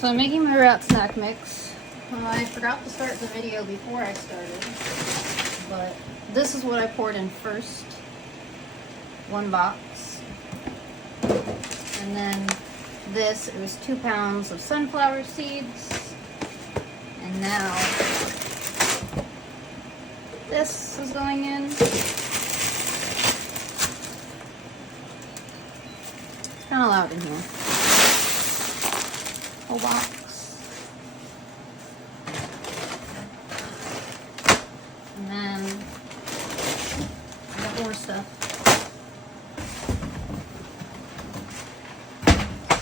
So I'm making my rat snack mix. I forgot to start the video before I started, but this is what I poured in first. 1 box. And then this, it was 2 pounds of sunflower seeds. And now this is going in. It's kind of loud in here. Whole box. And then I got more stuff.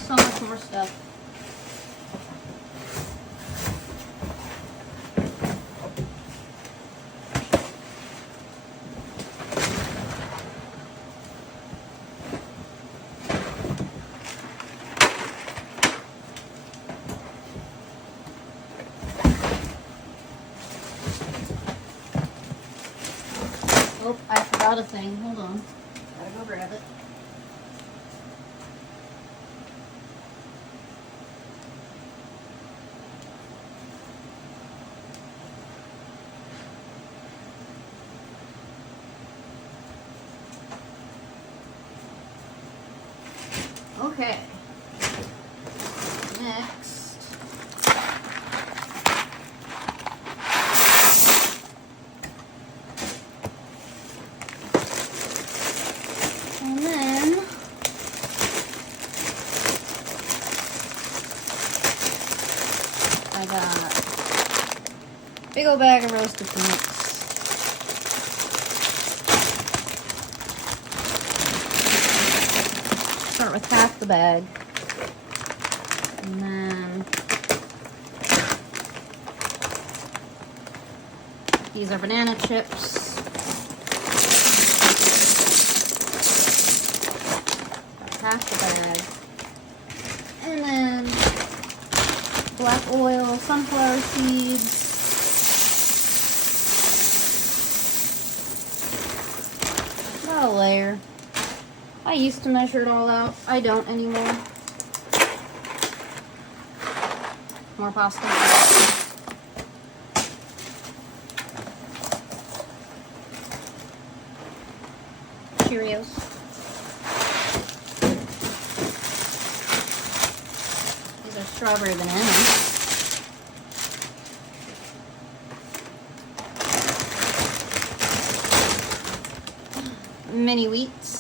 So much more stuff. Oh, I forgot a thing. Hold on. Gotta go grab it. Okay. Next. And then I got a big old bag of roasted peanuts. Start with half the bag. And then these are banana chips. Half the bag. And then black oil, sunflower seeds. About a layer. I used to measure it all out. I don't anymore. More pasta. Cheerios. These are strawberry bananas. Mini wheats.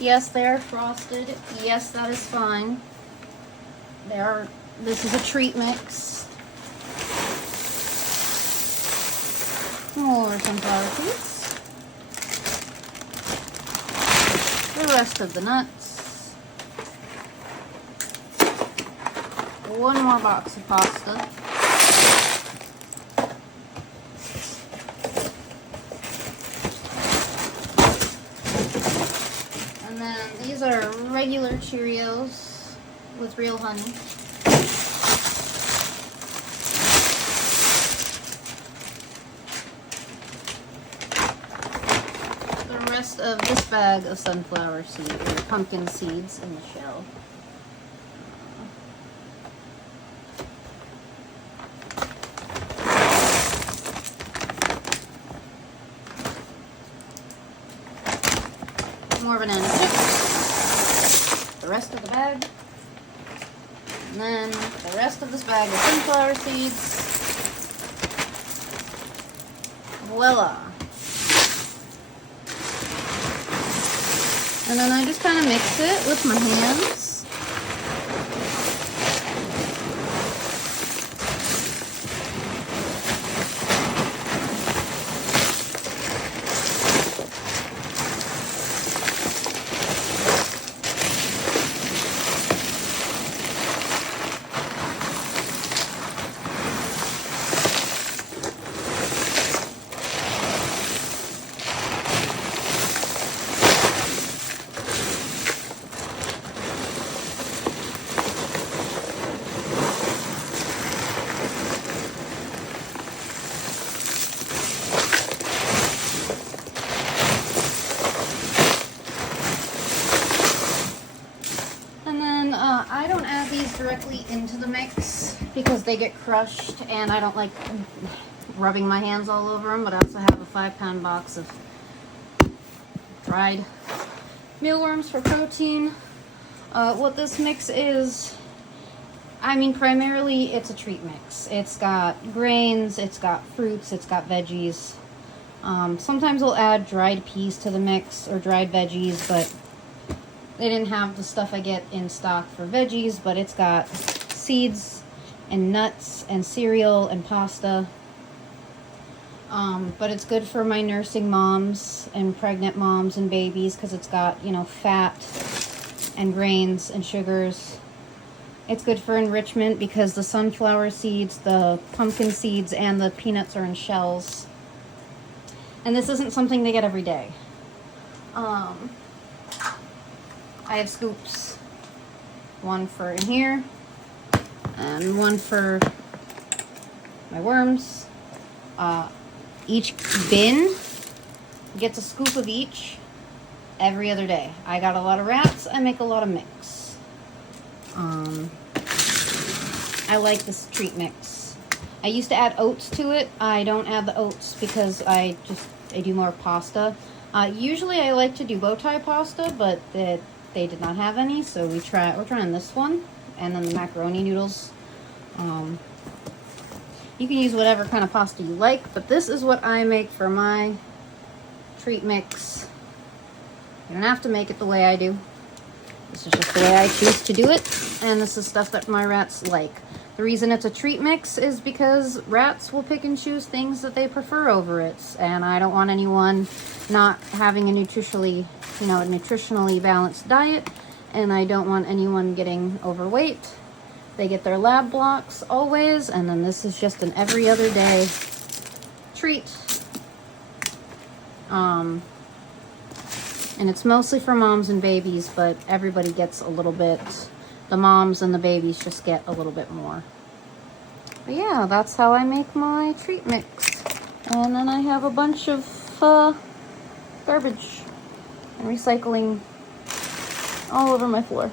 Yes, they are frosted. Yes, that is fine. They are. This is a treat mix. More sunflower seeds. The rest of the nuts. 1 more box of pasta. And then these are regular Cheerios with real honey. The rest of this bag of sunflower seeds, or pumpkin seeds in the shell. More banana chips, the rest of the bag, and then the rest of this bag of sunflower seeds. Voila! And then I just kind of mix it with my hands. directly into the mix because they get crushed and I don't like rubbing my hands all over them, but I also have a 5-pound box of dried mealworms for protein. What this mix is, I mean, primarily it's a treat mix. It's got grains, it's got fruits, it's got veggies. Sometimes we'll add dried peas to the mix or dried veggies, but they didn't have the stuff I get in stock for veggies, but it's got seeds and nuts and cereal and pasta. But it's good for my nursing moms and pregnant moms and babies because it's got, you know, fat and grains and sugars. It's good for enrichment because the sunflower seeds, the pumpkin seeds, and the peanuts are in shells. And this isn't something they get every day. I have scoops. One for in here, and one for my worms. Each bin gets a scoop of each every other day. I got a lot of rats. I make a lot of mix. I like this treat mix. I used to add oats to it. I don't add the oats because I do more pasta. Usually I like to do bow tie pasta, but they did not have any, so we're trying this one, and then the macaroni noodles. You can use whatever kind of pasta you like, but this is what I make for my treat mix. You don't have to make it the way I do. This is just the way I choose to do it, and this is stuff that my rats like. The reason it's a treat mix is because rats will pick and choose things that they prefer over it, and I don't want anyone not having a nutritionally balanced diet, and I don't want anyone getting overweight. They get their lab blocks always, and then this is just an every other day treat. And it's mostly for moms and babies, but everybody gets a little bit. The moms and the babies just get a little bit more. But yeah, that's how I make my treat mix. And then I have a bunch of garbage and recycling all over my floor.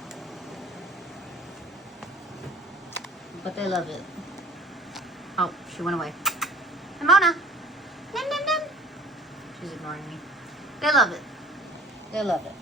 But they love it. Oh, she went away. Hey, Mona. Nim, nim, nim. She's ignoring me. They love it. They love it.